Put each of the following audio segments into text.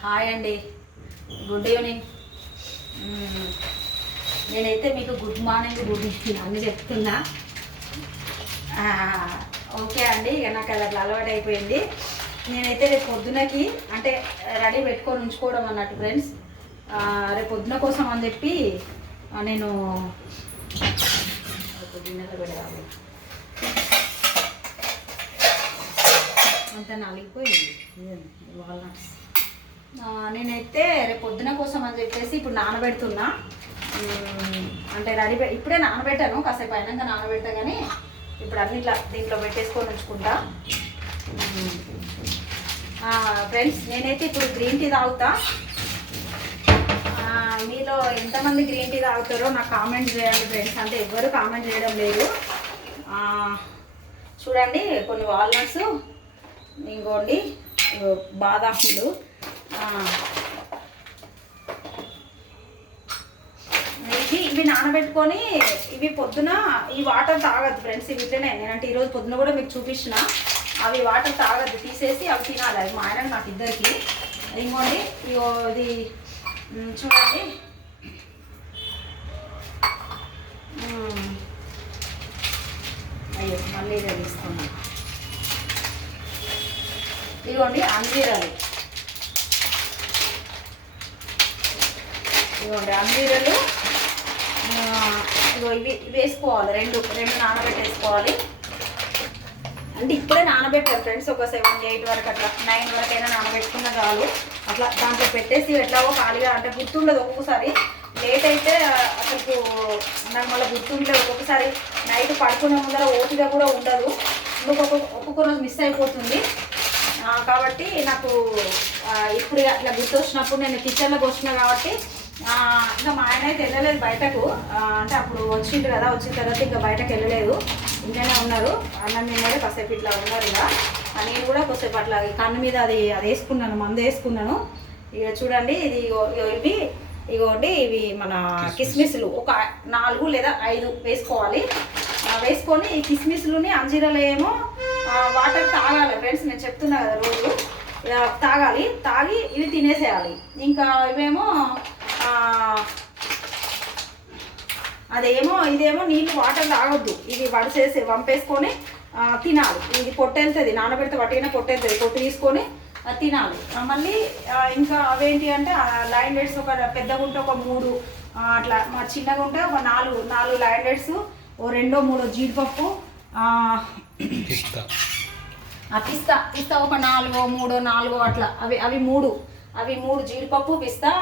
Hi అండి, good evening. నేనైతే మీకు గుడ్ మార్నింగ్ గుడ్ ఈవినింగ్ అన్నీ చెప్తున్నా. ఓకే అండి, ఇక నాకు అది అట్లా అలవాటు అయిపోయింది. నేనైతే రేపు పొద్దునకి అంటే రెడీ పెట్టుకొని ఉంచుకోవడం అన్నట్టు ఫ్రెండ్స్. రేపు పొద్దున కోసం అని చెప్పి నేను గిన్నెలో పెడదాము. అంతా నలిగిపోయింది వాల్నట్స్. నేనైతే రేపు పొద్దున కోసం అని చెప్పేసి ఇప్పుడు నానబెడుతున్నా. అంటే రెడీ ఇప్పుడే నానబెట్టాను, కాసేపు అయినాక నానబెడతా, కానీ ఇప్పుడు అన్ని ఇట్లా దీంట్లో పెట్టేసుకొని ఉంచుకుంటా. ఫ్రెండ్స్, నేనైతే ఇప్పుడు గ్రీన్ టీ తాగుతా. మీలో ఎంతమంది గ్రీన్ టీ తాగుతారో నాకు కామెంట్ చేయండి ఫ్రెండ్స్. అంటే ఎవ్వరు కామెంట్ చేయడం లేదు. చూడండి, కొన్ని వాల్నట్స్, ఇంకోండి బాదాములు. ఇవి నానబెట్టుకొని ఇవి పొద్దున ఈ వాటర్ తాగద్దు ఫ్రెండ్స్. ఇవి ఇట్లనే నేనంటే ఈరోజు పొద్దున కూడా మీకు చూపించిన. అవి వాటర్ తాగద్దు, తీసేసి అవి తినాలి. అవి మా ఆయన నాకు ఇద్దరికి. ఇంకోండి ఇది చూడండి, అయ్యో మళ్ళీ ఇదే తీసుకున్నాను. ఇదిగోండి అంజీరాలు, ఇదిగోండి అంజీరాలు. ఇగో ఇవి వేసుకోవాలి, రెండు నానబెట్టేసుకోవాలి. అంటే ఇప్పుడే నానబెట్టారు ఫ్రెండ్స్, ఒక 7, 8 వరకు అట్లా 9 వరకు అయినా నానబెట్టుకున్న చాలు. అట్లా దాంట్లో పెట్టేసి ఎట్లాగో ఖాళీగా అంటే గుర్తుండదు. ఒక్కొక్కసారి లేట్ అయితే అసలు నాకు మళ్ళీ గుర్తుండలేదు. ఒక్కొక్కసారి నైట్ పడుకునే ముందర ఓపిక కూడా ఉండదు. ఒక్కొక్క రోజు మిస్ అయిపోతుంది. కాబట్టి నాకు ఇప్పుడు అట్లా గుర్తొచ్చినప్పుడు నేను కిచెన్లోకి వచ్చినా కాబట్టి ఇంకా మా ఆయన అయితే వెళ్ళలేదు బయటకు. అంటే అప్పుడు వచ్చిండు కదా, వచ్చిన తర్వాత ఇంకా బయటకు వెళ్ళలేదు, ఇంట్లోనే ఉన్నారు. అన్నం తిన్నాడు, కాసేపు ఇట్లా ఉన్నారు. ఇక నేను కూడా కొద్దిసేపు అట్లా కన్ను మీద అది వేసుకున్నాను, మందు వేసుకున్నాను. ఇక చూడండి, ఇది ఇగోండి ఇవి మన కిస్మిస్లు ఒక 4 లేదా 5 వేసుకోవాలి. వేసుకొని ఈ కిస్మిస్లుని అంజీరాలు ఏమో వాటర్ తాగాలి ఫ్రెండ్స్. నేను చెప్తున్నా కదా, రోజు తాగాలి. తాగి ఇవి తినేసేయాలి. ఇంకా ఇవేమో ఇదేమో నీళ్ళు వాటర్ తాగొద్దు. ఇది వంపేసుకొని తినాలి. ఇది పొట్టెళ్తుంది, నానబెడితే పట్టిన పొట్టెళ్తుంది. పొట్టు తీసుకొని తినాలి. మళ్ళీ ఇంకా అవేంటి అంటే లైన్లెట్స్ ఒక పెద్దగా ఉంటే ఒక 3, అట్లా చిన్నగా ఉంటే ఒక 4 లైన్లెట్స్, ఓ 2, 3 జీడిపప్పు, పిస్తా ఒక 4, 3, 4 అట్లా. అవి 3 జీడిపప్పు, పిస్తా,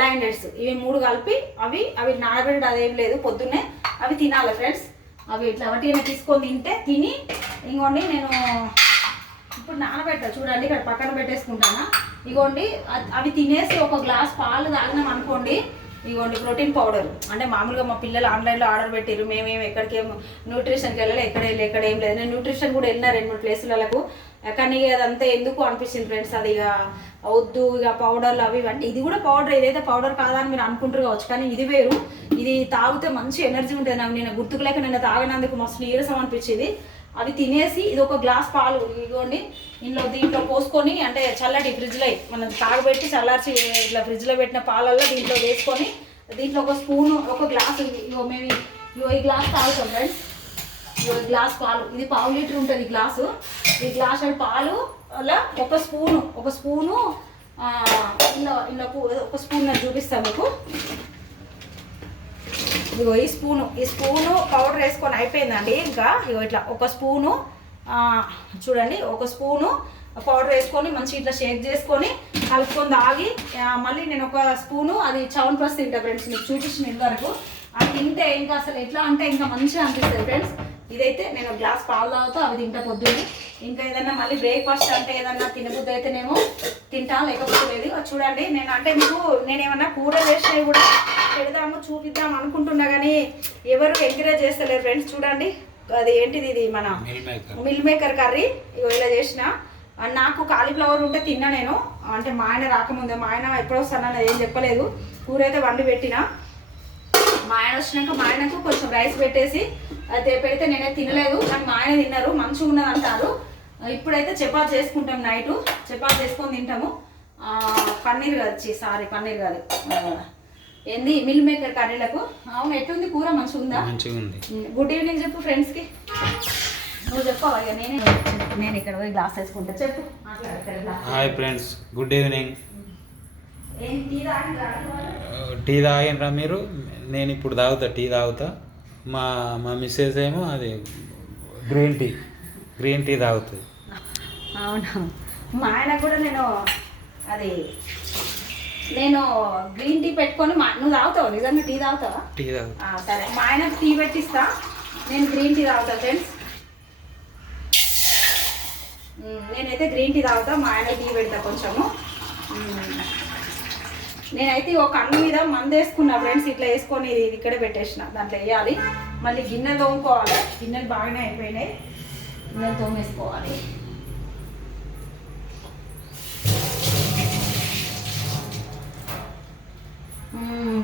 లైన్లెట్స్, ఇవి 3 కలిపి అవి నానబెట్టడం అదేం లేదు. పొద్దున్నే అవి తినాలి ఫ్రెండ్స్. అవి ఇట్లా వాటిని తీసుకొని తిని ఇంకోండి నేను ఇప్పుడు నానబెట్టా. చూడండి, ఇక్కడ పక్కన పెట్టేసుకుంటాను. ఇగోండి అవి తినేసి ఒక గ్లాస్ పాలు తాగినాం అనుకోండి. ఇగోండి ప్రోటీన్ పౌడర్. అంటే మామూలుగా మా పిల్లలు ఆన్లైన్లో ఆర్డర్ పెట్టారు. మేమేమి ఎక్కడికేమో న్యూట్రిషన్కి వెళ్ళాలి, ఎక్కడ ఏం లేదు. నేను న్యూట్రిషన్ కూడా వెళ్ళినా 2, 3 ప్లేసులకు. కానీ అదంతా ఎందుకు అనిపించింది ఫ్రెండ్స్. అది ఇక వద్దు, ఇక పౌడర్లు అవి అంటే ఇది కూడా పౌడర్. ఇదైతే పౌడర్ కాదని మీరు అనుకుంటారు కావచ్చు, కానీ ఇది వేరు. ఇది తాగితే మంచి ఎనర్జీ ఉంటుంది. నాకు నేను గుర్తుకులేక నేను తాగినందుకు మస్తు నీరసం అనిపించింది. అవి తినేసి ఇది ఒక గ్లాస్ పాలు ఇగోండి దీంట్లో పోసుకొని, అంటే చల్లటి ఫ్రిడ్జ్లో మనం తాగబెట్టి చల్లార్చి ఇట్లా ఫ్రిడ్జ్లో పెట్టిన పాలల్లో దీంట్లో వేసుకొని, దీంట్లో ఒక స్పూను, ఒక గ్లాసు, ఈ గ్లాస్ తాగుతాం ఫ్రెండ్స్. ఈ గ్లాస్ పాలు, ఇది 1/2 లీటర్ ఉంటుంది గ్లాసు. ఈ గ్లాస్ పాలు అలా ఒక స్పూను ఒక స్పూను నేను చూపిస్తాను మీకు. ఇగో ఈ స్పూను పౌడర్ వేసుకొని అయిపోయిందండి. ఇంకా ఇగో ఇట్లా ఒక స్పూను చూడండి, ఒక స్పూను పౌడర్ వేసుకొని మంచి ఇట్లా షేక్ చేసుకొని కలుపుకొని తాగి, మళ్ళీ నేను ఒక స్పూను అది చవన్ప్రస్ తింటా ఫ్రెండ్స్. మీకు చూపించిన ఇంతవరకు అది తింటే ఇంకా అసలు ఎట్లా అంటే ఇంకా మంచిగా అనిపిస్తుంది ఫ్రెండ్స్. ఇదైతే నేను గ్లాస్ పాలు తాగుతా, అవి తింటా పొద్దున్నే. ఇంకా ఏదన్నా మళ్ళీ బ్రేక్ఫాస్ట్ అంటే ఏదన్నా తినబుద్ధి అయితేనేమో తింటా, లేకపోతే లేదు. చూడండి, నేనేమన్నా కూర చేసినవి కూడా పెడదాము చూపిద్దాం అనుకుంటున్నా, కానీ ఎవరు ఎంకరేజ్ చేస్తలేరు ఫ్రెండ్స్. చూడండి, అది ఏంటిది, ఇది మన మిల్ మేకర్ కర్రీ. ఇగో ఇలా చేసిన. నాకు కాలీఫ్లవర్ ఉంటే తిన్నా నేను. అంటే మా ఆయన రాకముందే, మా ఆయన ఎప్పుడో వస్తానని ఏం చెప్పలేదు. కూర అయితే వండి పెట్టిన. మా ఆయన వచ్చినాక మా ఆయనకు కొంచెం రైస్ పెట్టేసి అయితే పెడితే నేనే తినలేదు, కానీ మా ఆయన తిన్నారు, మంచిగా ఉన్నది అంటారు. ఇప్పుడైతే చపాతి చేసుకుంటాం, నైటు చపాతి చేసుకొని తింటాము. పన్నీర్ పన్నీర్ కాదు, ఏంది మిల్ మేకర్ కర్రీలకు. అవును, ఎట్లుంది కూర? మంచిగా ఉందా? మంచిగా ఉంది. గుడ్ ఈవినింగ్ చెప్పు ఫ్రెండ్స్కి. నువ్వు చెప్పావా? నేను ఇక్కడ పోయి గ్లాస్ వేసుకుంటా. చెప్పు. Hi friends, good evening. Tea తాగినరా మీరు? నేను ఇప్పుడు టీ తాగుతా. మా మిస్సెస్ ఏమో అది గ్రీన్ టీ తాగుతుంది. అవును, మా ఆయన కూడా నేను గ్రీన్ టీ పెట్టుకొని నువ్వు తాగుతావు? నిజంగా టీ తాగుతావా? టీ తాగుతా. సరే, మా ఆయన టీ పెట్టిస్తా, నేను గ్రీన్ టీ తాగుతా ఫ్రెండ్స్. నేనైతే గ్రీన్ టీ తాగుతా, మా ఆయన టీ పెడతా కొంచెము. నేనైతే ఒక కన్ను మీద మందు వేసుకున్నా ఫ్రెండ్స్, ఇట్లా వేసుకొని ఇది ఇక్కడే పెట్టేసిన. దాంట్లో వేయాలి, మళ్ళీ గిన్నెలు తోముకోవాలి. గిన్నెలు బాగానే అయిపోయినాయి, గిన్నెలు తోమేసుకోవాలి.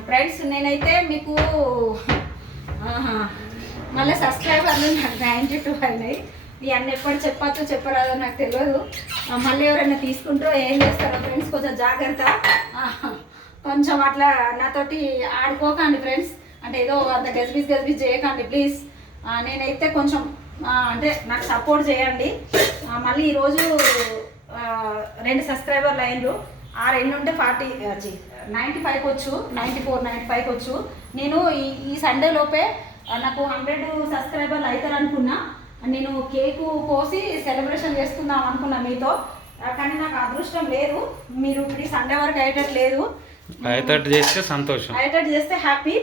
ఫ్రెండ్స్, నేనైతే మీకు మళ్ళీ సబ్స్క్రైబర్లు నాకు 92 అయినాయి. ఇవన్నీ ఎప్పుడు చెప్పచ్చో చెప్పరాదో నాకు తెలియదు. మళ్ళీ ఎవరైనా తీసుకుంటారో ఏం చేస్తారో ఫ్రెండ్స్, కొంచెం జాగ్రత్త. కొంచెం అట్లా నాతోటి ఆడుకోకండి ఫ్రెండ్స్, అంటే ఏదో అంత గజిబిజ్ చేయకండి ప్లీజ్. నేనైతే కొంచెం అంటే నాకు సపోర్ట్ చేయండి. మళ్ళీ ఈరోజు 2 సబ్స్క్రైబర్లు అయినరు. ఆ 2 ఉంటే 95కి వచ్చు, 94, 95కి వచ్చు. నేను ఈ సండే లోపే నాకు 100 సబ్స్క్రైబర్లు అవుతారు అనుకున్నా. నేను కేకు కోసి సెలబ్రేషన్ చేసుకుందాం అనుకున్నా మీతో, కానీ నాకు అదృష్టం లేదు. మీరు ఇప్పుడు సండే వరకు అయ్యేటట్టు లేదు. అయ్యేటట్టు చేస్తే సంతోషం, అయ్యేటట్టు చేస్తే హ్యాపీ.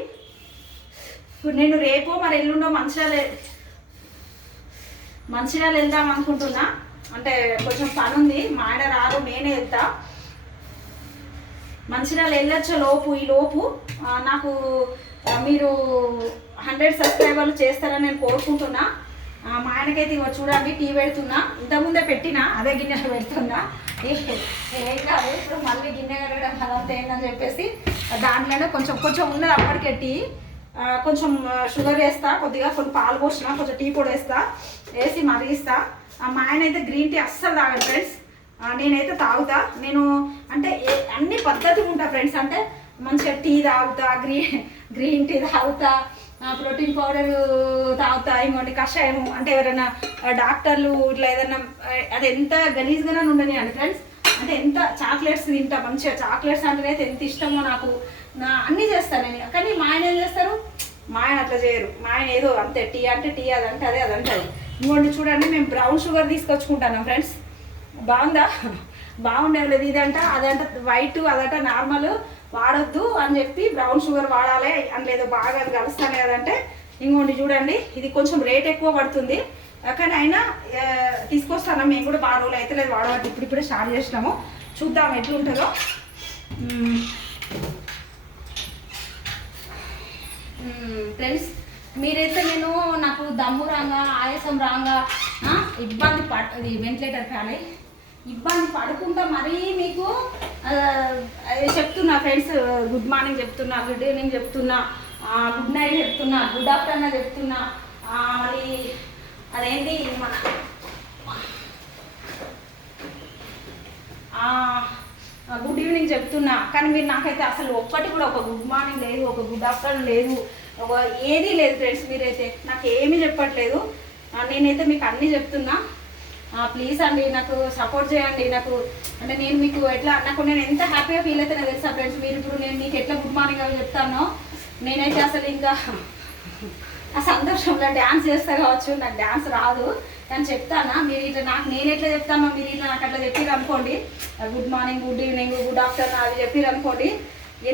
నేను రేపు మరి ఎల్లుండో మంచిర్యాల వెళ్దాం అనుకుంటున్నా. అంటే కొంచెం పని ఉంది, మా ఆయన రారు, నేనే వెళ్తా. మంచిర్యాల వెళ్ళొచ్చే ఈ లోపు నాకు మీరు 100 సబ్స్క్రైబర్లు చేస్తారని నేను కోరుకుంటున్నా. మా ఆయనకైతే ఇవ్వ చూడండి, టీ పెడుతున్నా. ఇంతకుముందే పెట్టినా, అదే గిన్నె పెడుతున్నా. ఏం కాదు, ఇప్పుడు మళ్ళీ గిన్నె కడగడం అదంతా ఏందని చెప్పేసి దాంట్లోనే కొంచెం ఉన్నది అప్పటికే టీ. కొంచెం షుగర్ వేస్తా, కొద్దిగా కొన్ని పాలు పోసిన, కొంచెం టీ పొడి వేసి మరిగిస్తా. మా ఆయన అయితే గ్రీన్ టీ అస్సలు తాగదు ఫ్రెండ్స్, నేనైతే తాగుతా. నేను అంటే అన్ని పద్ధతిగా ఉంటా ఫ్రెండ్స్, అంటే మంచిగా టీ తాగుతా, గ్రీన్ టీ తాగుతా, ప్రోటీన్ పౌడర్ తాగుతా, ఇంకోటి కషాయం. అంటే ఎవరైనా డాక్టర్లు ఇట్లా ఏదైనా అది ఎంత గలీజ్గానే ఉండని అండి ఫ్రెండ్స్, అంటే ఎంత చాక్లెట్స్ తింటా మంచిగా. చాక్లెట్స్ అంటే ఎంత ఇష్టమో నాకు, అన్నీ చేస్తాను నేను. కానీ మా ఆయన ఏం చేస్తారు? మా ఆయన అట్లా చేయరు. మా ఆయన ఏదో అంతే, టీ అంటే టీ, అదంటే అదే, అదంటే అది. ఇంకోటి చూడండి, మేము బ్రౌన్ షుగర్ తీసుకొచ్చుకుంటాను ఫ్రెండ్స్. బాగుందా? బాగుండేది. ఇదంట అదంట వైట్, అదంట నార్మల్ వాడొద్దు అని చెప్పి బ్రౌన్ షుగర్ వాడాలి అని లేదు, బాగా అది కలుస్తాను కదంటే. ఇంకోటి చూడండి, ఇది కొంచెం రేట్ ఎక్కువ పడుతుంది, కానీ అయినా తీసుకొస్తాను. మేము కూడా బాగా రోజులు అయితే లేదు వాడబట్టి, ఇప్పుడే స్టార్ట్ చేసినాము. చూద్దాం ఎట్లుంటుందో. ఫ్రెండ్స్, మీరైతే నాకు దమ్ము రాగా, ఆయాసం రాగా, ఇబ్బంది ఇది వెంటిలేటర్ ఫ్యాన్ ఇబ్బంది పడుకుంటా మరీ మీకు చెప్తున్నా ఫ్రెండ్స్. గుడ్ మార్నింగ్ చెప్తున్నా, గుడ్ ఈవినింగ్ చెప్తున్నా, గుడ్ నైట్ చెప్తున్నా, గుడ్ ఆఫ్టర్నూన్ చెప్తున్నా, మరి అదేంటి మన గుడ్ ఈవినింగ్ చెప్తున్నా. కానీ మీరు నాకైతే అసలు ఒక్కటి కూడా ఒక గుడ్ మార్నింగ్ లేదు, ఒక గుడ్ ఆఫ్టర్నూన్ లేదు, ఏదీ లేదు ఫ్రెండ్స్. మీరైతే నాకు ఏమీ చెప్పట్లేదు, నేనైతే మీకు అన్నీ చెప్తున్నా. ప్లీజ్ అండి, నాకు సపోర్ట్ చేయండి. నాకు అంటే నేను మీకు ఎట్లా నేను ఎంత హ్యాపీగా ఫీల్ అయితే నాకు తెలుసా ఫ్రెండ్స్. మీరు ఇప్పుడు నేను మీకు ఎట్లా గుడ్ మార్నింగ్ అని చెప్తానో, నేనైతే అసలు ఇంకా ఆ సంతోషంలో డ్యాన్స్ చేస్తా కావచ్చు. నాకు డ్యాన్స్ రాదు, కానీ చెప్తానా. మీరు ఇట్లా నేను ఎట్లా చెప్తానో మీరు ఇట్లా నాకు అట్లా చెప్పిరు అనుకోండి, good morning, good evening, good afternoon అది చెప్పిరు అనుకోండి,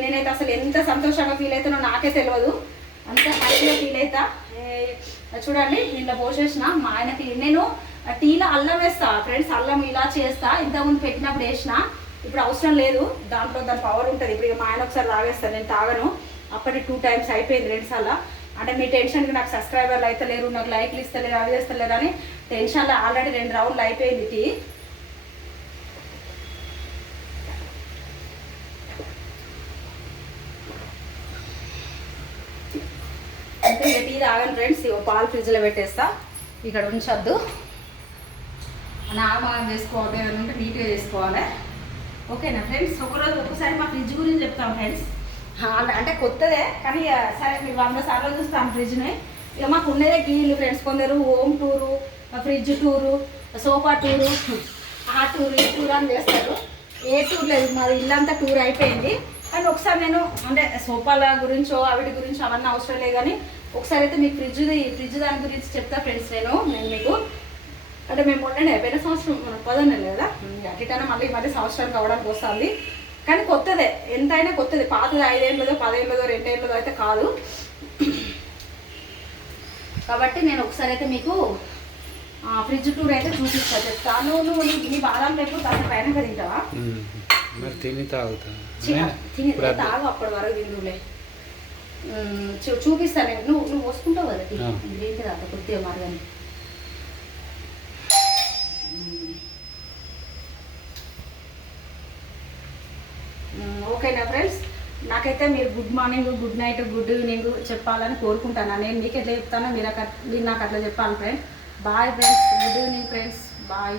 నేనైతే అసలు ఎంత సంతోషంగా ఫీల్ అవుతానో నాకే తెలియదు, అంత హ్యాపీగా ఫీల్ అవుతా. చూడండి, దీంట్లో పోసేసిన. మా ఆయనకి నేను టీలో అల్లం వేస్తా ఫ్రెండ్స్, అల్లం ఇలా చేస్తా. ఇంతకుముందు పెట్టినప్పుడు వేసిన, ఇప్పుడు అవసరం లేదు, దాని పవర్ ఉంటుంది. ఇప్పుడు మా ఆయన ఒకసారి తాగేస్తాను, నేను తాగను. అప్పటి 2 టైమ్స్ అయిపోయింది, 2 సార్లు. అంటే మీ టెన్షన్కి నాకు సబ్స్క్రైబర్లు అయితే లేరు, నాకు లైక్లు ఇస్తలేరు, అవి చేస్తలేరు అని టెన్షన్లో ఆల్రెడీ 2 రౌండ్లు అయిపోయింది టీ. అంటే టీ తాగను ఫ్రెండ్స్. పాలు ఫ్రిడ్జ్లో పెట్టేస్తా, ఇక్కడ ఉంచొద్దు. నాగమాగం చేసుకోవాలి, ఏదైనా ఉంటే నీట్గా చేసుకోవాలి. ఓకేనా ఫ్రెండ్స్? ఒకసారి మా ఫ్రిడ్జ్ గురించి చెప్తాం ఫ్రెండ్స్. అంటే కొత్తదే కానీ సరే మీరు 100 సార్లు చూస్తాం ఫ్రిడ్జ్ని. ఇక మాకు ఉన్నదే గీళ్ళు ఫ్రెండ్స్. కొందరు home tour, fridge tour, sofa tour, ఆ టూర్ ఈ టూర్ అని చేస్తారు. ఏ టూర్ లేదు, మాది ఇల్లంతా టూర్ అయిపోయింది. కానీ ఒకసారి నేను అంటే సోఫాల గురించో వాటి గురించో అవన్నీ అవసరం లేదు, కానీ ఒకసారి అయితే మీకు ఫ్రిడ్జ్ దాని గురించి చెప్తా ఫ్రెండ్స్. నేను మీకు అంటే మేము మొన్ననే పోయిన సంవత్సరం మన 10 నెలలు కదా, అట్లనే మళ్ళీ మళ్ళీ సంవత్సరానికి అవ్వడానికి వస్తుంది. కానీ కొత్తదే, ఎంతైనా కొత్తది. పాతది 5 ఏళ్ళదో 10 ఏళ్ళదో 2 ఏళ్ళదో అయితే కాదు. కాబట్టి నేను ఒకసారి అయితే మీకు ఫ్రిడ్జ్ టూర్ అయితే చూపిస్తా, చెప్తాను. నువ్వు నీ బాదం లేకపోతే దాని పైన తింటావా? మరి తిని తాగుతా, తిని తాగు, అప్పటి వరకు తిందులే. చూపిస్తాను నేను. నువ్వు వస్తుంటావు కదా గ్రీన్ టీ తాగుతా కొద్దిగా మరగని. ఓకేనా ఫ్రెండ్స్? నాకైతే మీరు good morning, good night, good evening చెప్పాలని కోరుకుంటాను. నేను మీకు ఎట్లా చెప్తానో మీరు నాకు అట్లా చెప్పాలి friends. Bye friends, good evening friends, bye.